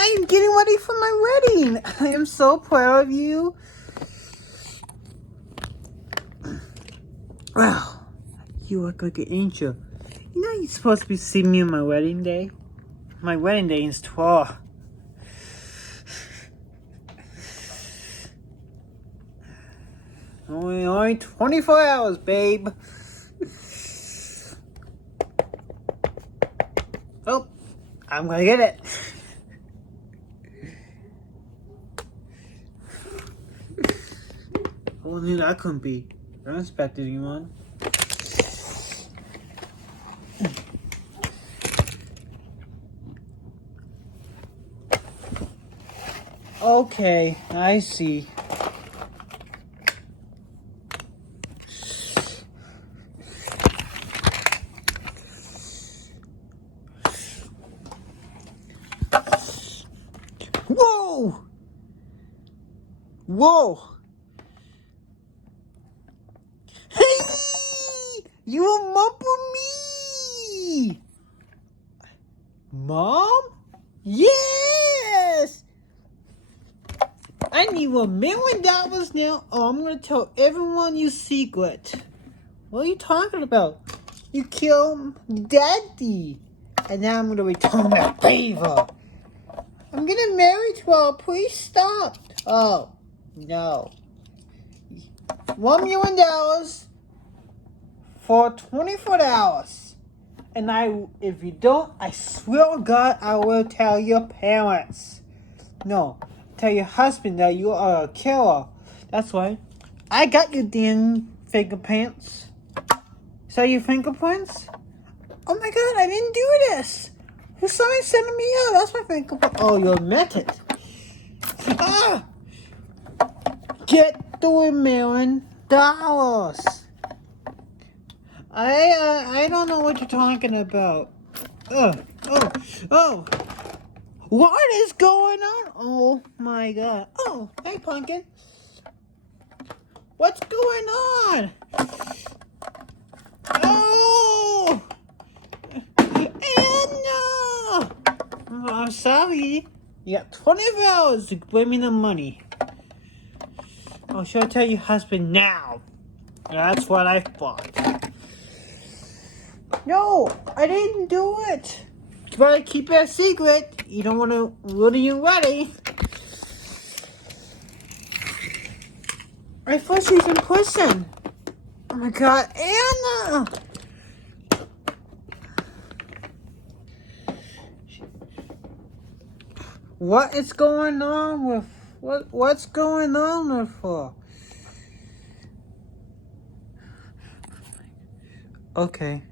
I am getting ready for my wedding. I am so proud of you. Wow, you look like an angel. You know you're supposed to be seeing me on my wedding day? My wedding day is 12. Only 24 hours, babe. Oh, I'm gonna get it. Only that couldn't be. I don't expect anyone. Okay, I see. Whoa! Whoa! Hey! You a mump with me! Mom? Yes! I need $1 million now, or I'm gonna tell everyone your secret. What are you talking about? You killed Daddy, and now I'm gonna return that favor. I'm getting married to her. Please stop. Oh, no. $1 million for 24 hours. And if you don't, I swear to God, I will tell your parents. No, tell your husband that you are a killer. That's right. I got your damn fingerprints. Is that your fingerprints? Oh my God, I didn't do this. Somebody sending me out. That's my fingerprint. Oh, you admit it. Ah! Get the $1 million. I don't know what you're talking about. Oh. What is going on? Oh my God. Oh, hey Pumpkin. What's going on? Oh! Anna! I'm sorry. You got 24 hours to bring me the money. Oh, should I tell your husband now? That's what I thought. No, I didn't do it. Try to keep it a secret. You don't want to ruin your wedding. I thought she was in prison. Oh my God, Anna! What is going on with what's going on with her? Okay.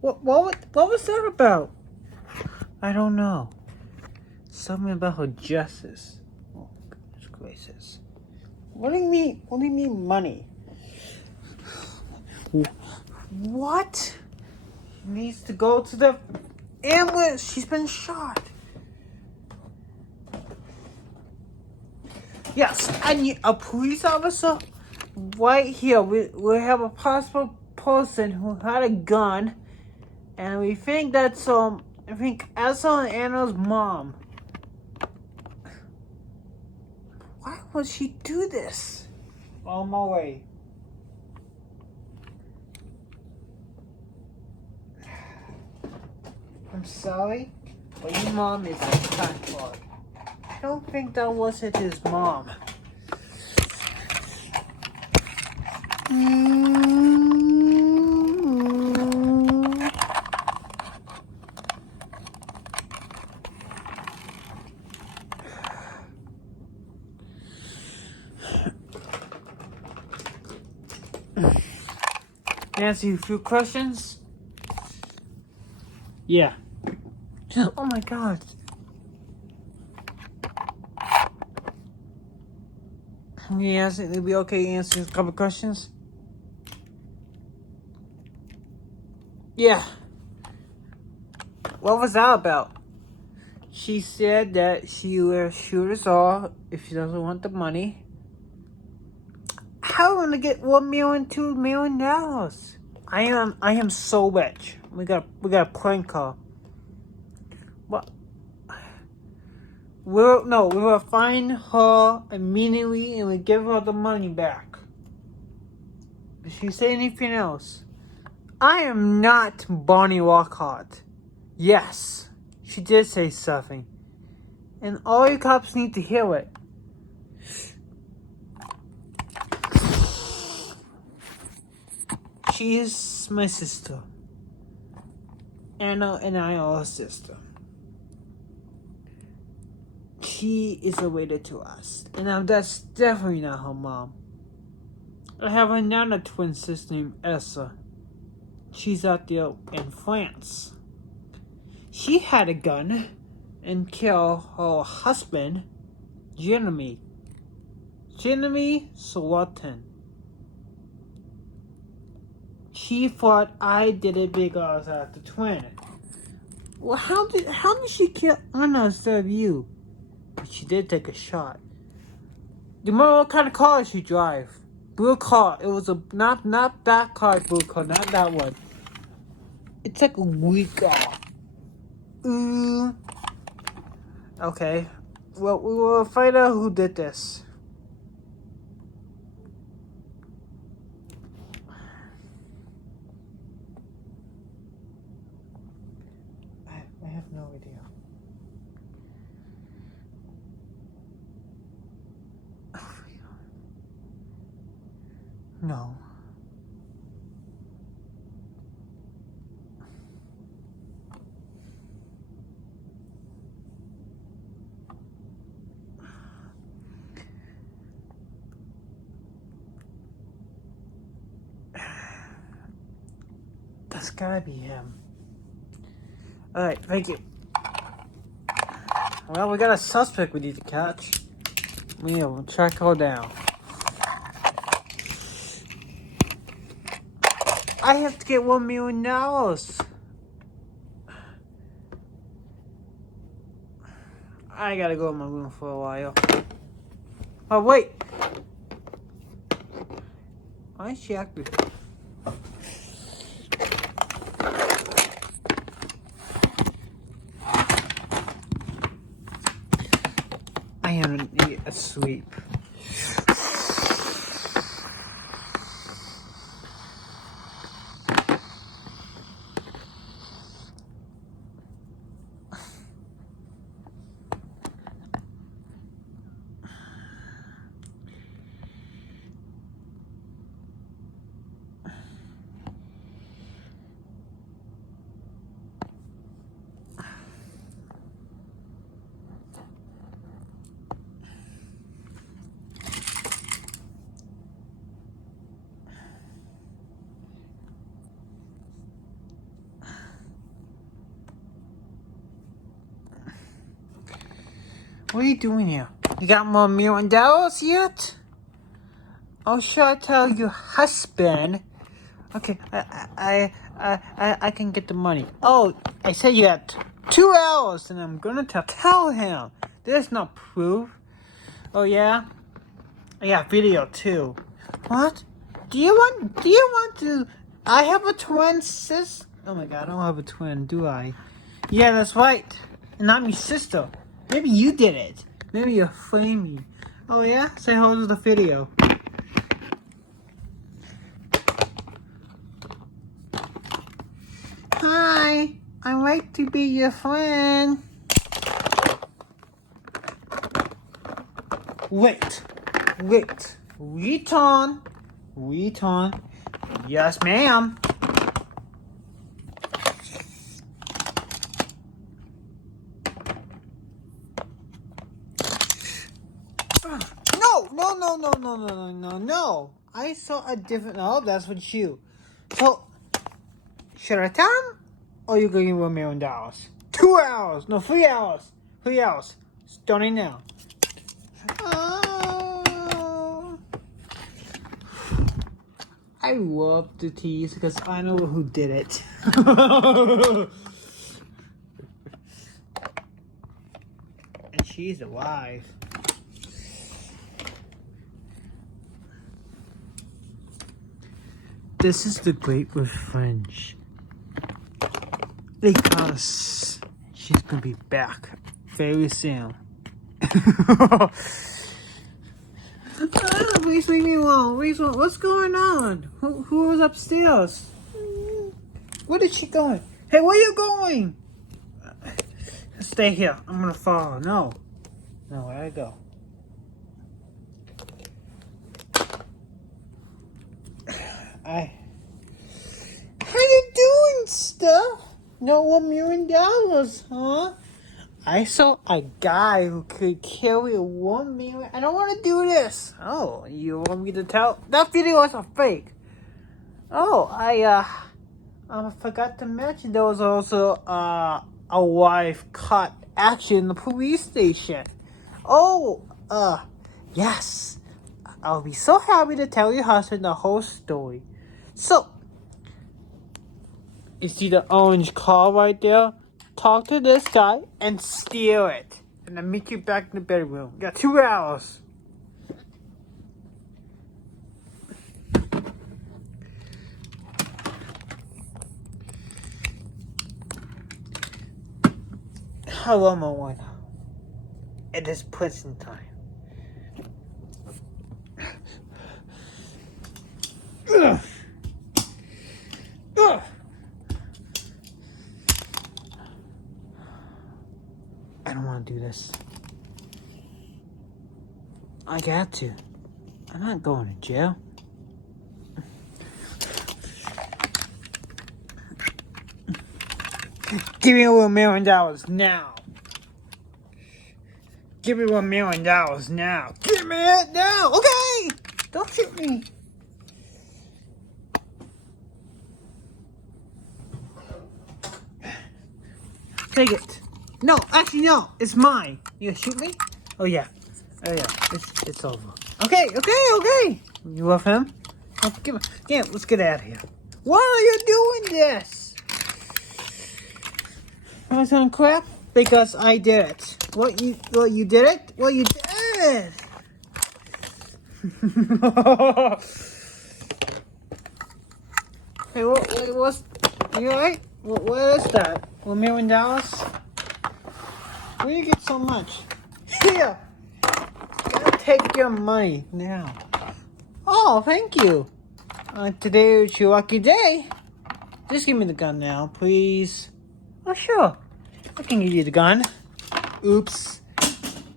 What was that about? I don't know. Something about her justice. Oh goodness gracious. What do you mean? What do you mean money? What? She needs to go to the ambulance. She's been shot. Yes, I need a police officer right here. We have a possible person who had a gun, and we think that's I think Elsa and Anna's mom. Why would she do this? On my way. I'm sorry, but your mom is a cunt. I don't think that wasn't his mom. Answer you a few questions? Yeah. Oh my God. Yes, it'll be okay answering a couple questions. Yeah. What was that about? She said that she will shoot us all if she doesn't want the money. How am I gonna get $1 million, $2 million? I am so rich. We got a prank call. What? We will find her immediately and we give her the money back. Did she say anything else? I am not Bonnie Lockhart. Yes, she did say something. And all you cops need to hear it. She is my sister. Anna and I are a sister. She is related to us. And that's definitely not her mom. I have another twin sister named Elsa. She's out there in France. She had a gun and killed her husband, Jeremy Sawatan. She thought I did it because I was the twin. Well, how did she kill Anna instead of you? But she did take a shot. Do you remember what kind of car did she drive? Blue car. It was not that car, blue car, not that one. It's like a weak car. Okay. Well, we will find out who did this. I have no idea. No. That's gotta be him. Alright, thank you. Well, we got a suspect we need to catch. We'll track her down. I have to get $1 million. I gotta go in my room for a while. Oh, wait. Why is she acting? I am asleep. What are you doing here? You got more $1 million yet? Oh, should I tell your husband? Okay, I can get the money. Oh, I said you had 2 hours, and I'm gonna tell him. There's no proof. Oh yeah, I got video too. What? Do you want to? I have a twin sis. Oh my god, I don't have a twin, do I? Yeah, that's right. And I'm your sister. Maybe you did it. Maybe you're flaming. Oh yeah? Say hello to the video. Hi, I'd like to be your friend. Wait. Return. Yes, ma'am. No. I saw a different. No, that's what you. So, should I tell him? Or you gonna give me $1 million? 2 hours. No, 3 hours. 3 hours. Starting now. I love the tease because I know who did it. And she's alive. this is the great revenge. Because she's gonna be back very soon. Please leave me alone. What's going on? Who was upstairs? Where is she going? Hey, where you going? Stay here. I'm gonna follow. No, where I go? How you doing, stuff? No $1 million, huh? I saw a guy who could carry 1 million. I don't want to do this. Oh, you want me to tell? That video was a fake. Oh, I forgot to mention there was also a wife caught actually in the police station. Oh, yes. I'll be so happy to tell your husband the whole story. So, you see the orange car right there? Talk to this guy and steal it. And then meet you back in the bedroom. You got 2 hours. Hello, Moana. It is prison time. Ugh. Ugh. I don't want to do this. I got to. I'm not going to jail. Give me $1 million now. Give me $1 million now. Give me it now. Okay. Don't shoot me. Take it. No, actually no. It's mine. You gonna shoot me? Oh yeah. It's over. Okay. You love him? Oh, let's get out of here. Why are you doing this? I was on crap because I did it. What you did it? Well, you did it. Hey, what's you alright? What is that? $1 million? Where do you get so much? Here. Gotta take your money now. Oh, thank you. Today is your lucky day. Just give me the gun now, please. Oh, sure. I can give you the gun. Oops.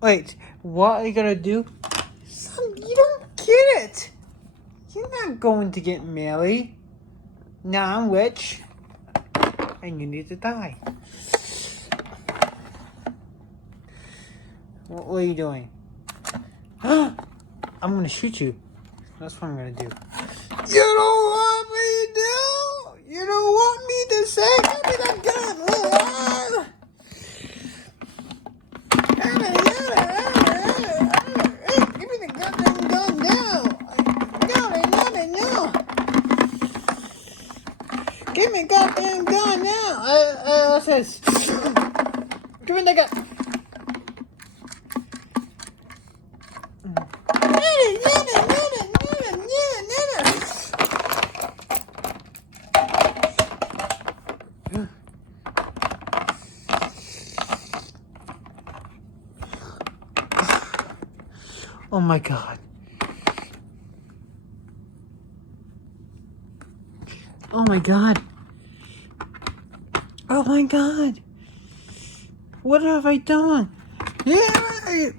Wait, what are you gonna do? Son, you don't get it. You're not going to get married. Now I'm rich. And you need to die. What are you doing? I'm gonna shoot you. That's what I'm gonna do. You don't want me to do? You don't want me to say? Give me that gun! Give me the goddamn gun now! No! Give me a goddamn gun now! What's this? Give me the gun! Oh my god. Oh my god. Oh my god. What have I done? Help me!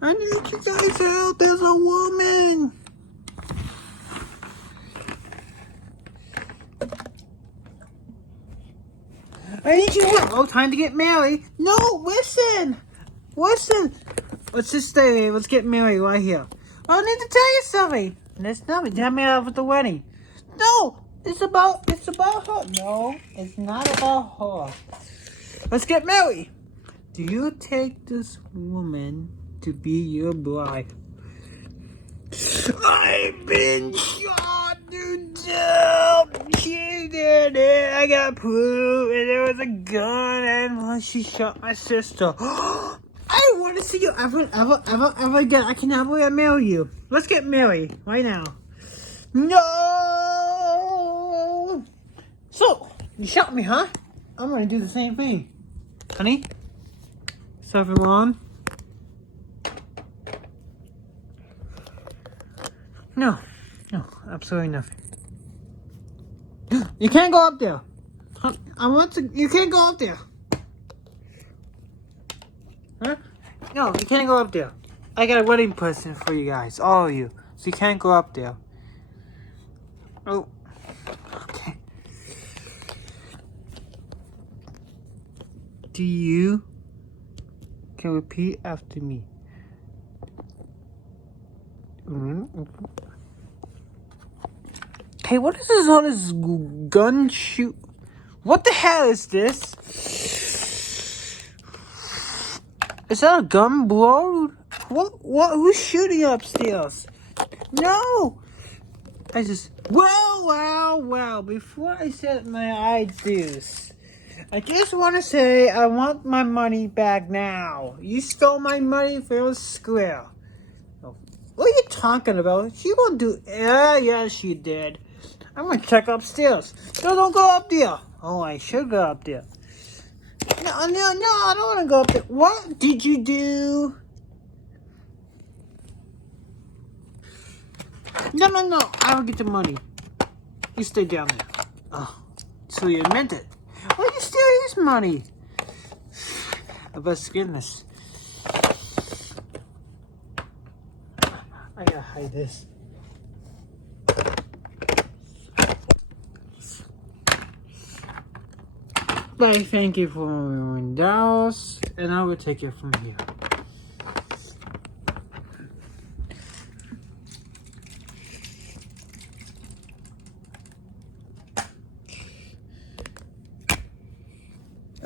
I need you guys help. There's a woman. I need you help. Oh, time to get married. No, listen. Let's just stay here. Let's get married right here. I need to tell you something. That's not me. Tell me out at the wedding. No, it's about her. No, it's not about her. Let's get married. Do you take this woman to be your bride? I've been shot to death. She did it. I got proof. And there was a gun. And she shot my sister. I want to see you ever again. I can never marry you. Let's get married right now. No! So, you shot me, huh? I'm gonna do the same thing. Honey? Something wrong? No. No, absolutely nothing. You can't go up there. You can't go up there. Huh? No, you can't go up there. I got a wedding present for you guys, all of you. So you can't go up there. Oh. Okay. Do you can repeat after me? Hey, what is this? All this gun shoot? What the hell is this? Is that a gun blow? What? Who's shooting upstairs? No! Well, before I set my ideas, I just want to say I want my money back now. You stole my money fair and square. What are you talking about? She won't do. Yeah, she did. I'm gonna check upstairs. No, don't go up there. Oh, I should go up there. No, I don't want to go up there. What did you do? No, I will get the money. You stay down there. Oh, so you meant it. Well, you steal his money. Oh, goodness. I gotta hide this. But I thank you for $1, and I will take it from here.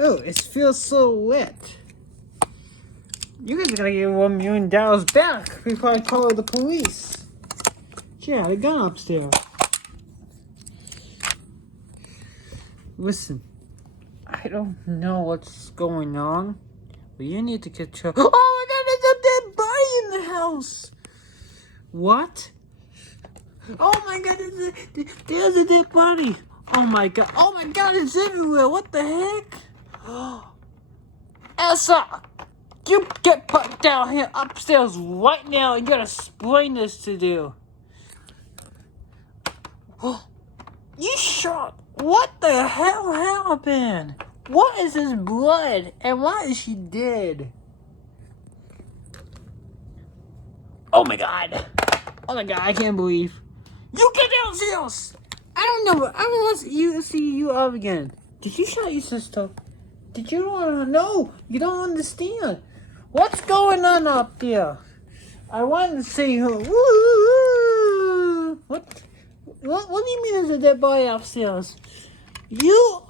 Oh, it feels so wet. You guys gotta get $1 million back before I call the police. She had a gun upstairs. Listen, I don't know what's going on, but you need to get your. Oh my God! There's a dead body in the house. What? Oh my God! There's a dead body. Oh my God! Oh my God! It's everywhere. What the heck? Elsa, you get put down here upstairs right now. You gotta explain this to do. You shot. What the hell happened? What is this blood? And why is she dead? Oh my God. Oh my God, I can't believe. You get downstairs! I don't know, but I want to see you up again. Did you shot your sister? Did you know? You don't understand. What's going on up there? I want to see her. Woo! What do you mean there's a dead body upstairs?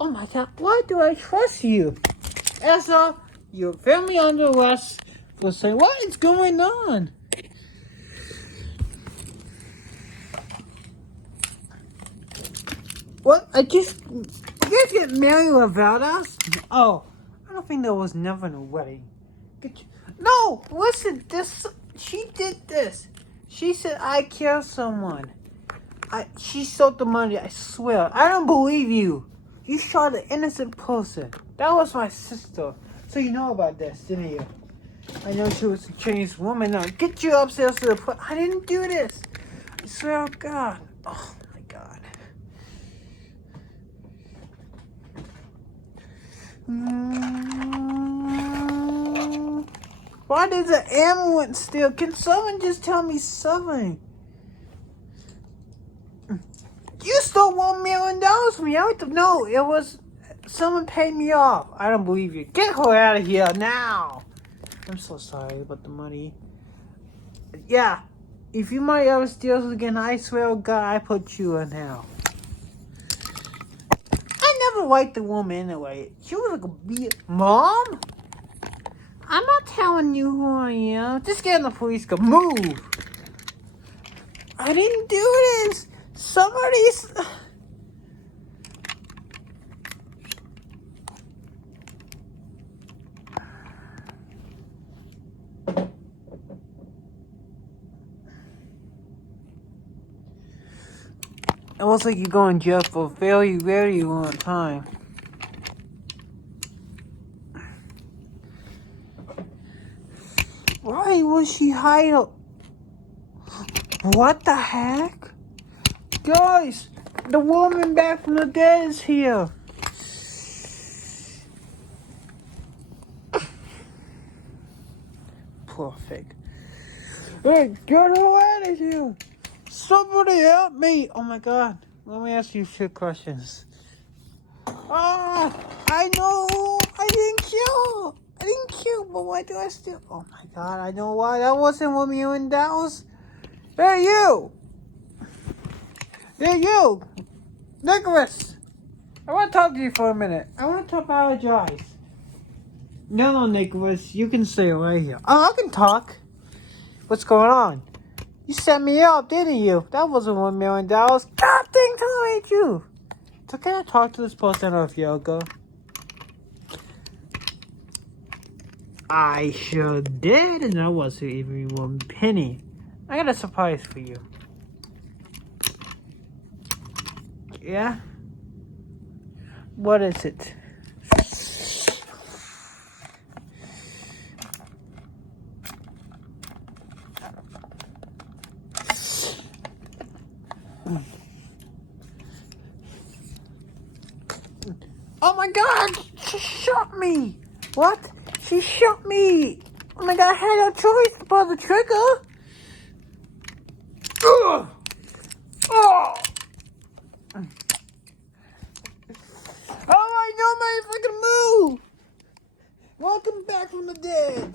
Oh my God, why do I trust you? Elsa, your family under arrest will say, what is going on? What? You guys get married without us? Oh, I don't think there was never a wedding. No, listen, she did this. She said I killed someone. She stole the money, I swear. I don't believe you. You shot an innocent person. That was my sister. So you know about this, didn't you? I know she was a changed woman. Now get you upstairs to the point. I didn't do this. I swear to God. Oh my God. Why does the ambulance still? Can someone just tell me something? You stole $1 million from me. I want to know. It was someone paid me off. I don't believe you. Get her out of here now. I'm so sorry about the money. Yeah, if you might ever steal again, I swear to God, I put you in hell. I never liked the woman anyway. She was like a Mom? I'm not telling you who I am. Just get in the police car. Move. I didn't do this. Somebody's. It looks like you're going to jail for a very, very long time. Why was she hiding? What the heck? Guys, the woman back from the dead is here. Perfect. Hey, get her out of here. Somebody help me. Oh my God. Let me ask you 2 questions. Ah, I know. I didn't kill, but why do I still? Oh my God, I know why. That wasn't Romeo and Dallas. Hey, you. Hey, you. Nicholas. I want to talk to you for a minute. I want to apologize. No, Nicholas. You can stay right here. Oh, I can talk. What's going on? You set me up, didn't you? That wasn't $1 million. God dang, Tom, ain't you? So can I talk to this person of yoga? I sure did, and that wasn't even 1 penny. I got a surprise for you. Yeah? What is it? Oh my God! She shot me! What? She shot me! Oh my God, I had no choice to pull the trigger! Ugh! Oh! Oh, I know my freaking move! Welcome back from the dead!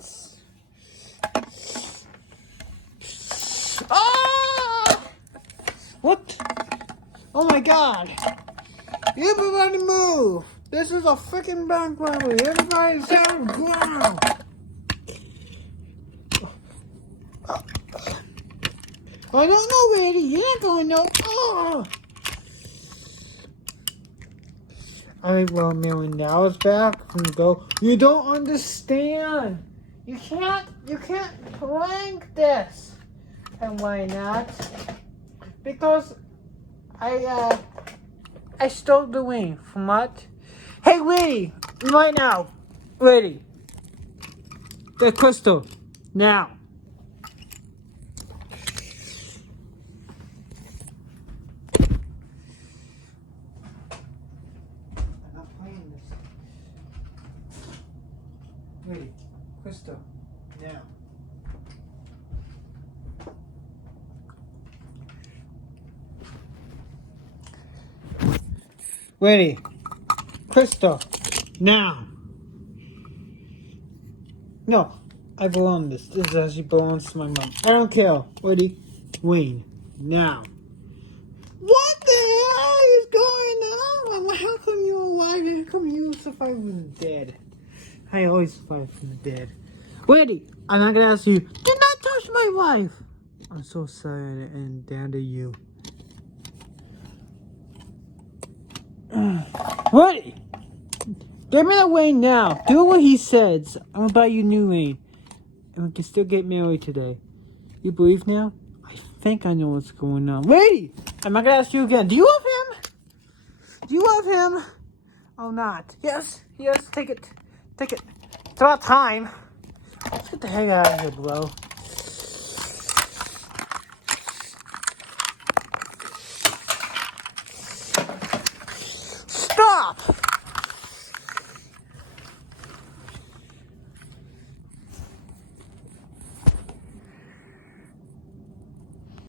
Ah! What? Oh my God! Everybody move! This is a freaking bank robbery! Everybody's on the ground! I don't know, Eddie. You're not going to know. Oh! I made $1 million back from go. You don't understand. You can't prank this. And why not? Because I stole the ring from what? Hey, Liddy, right now, Liddy, the crystal, now. I'm not playing this. Liddy, crystal, now. Liddy, crystal, now. No, I belong this. This actually belongs to my mom. I don't care. Liddy, Wayne, now. What the hell is going on? How come you're alive? How come you survived from the dead? I always survive from the dead. Liddy, I'm not gonna ask you. Do not touch my wife. I'm so sorry and down to you. Liddy, give me the Wayne now. Do what he says. I'm gonna buy you a new Wayne. And we can still get married today. You believe now? I think I know what's going on. Liddy, I'm not gonna ask you again. Do you love him? Do you love him? Oh, not. Yes, take it. Take it. It's about time. Let's get the heck out of here, bro.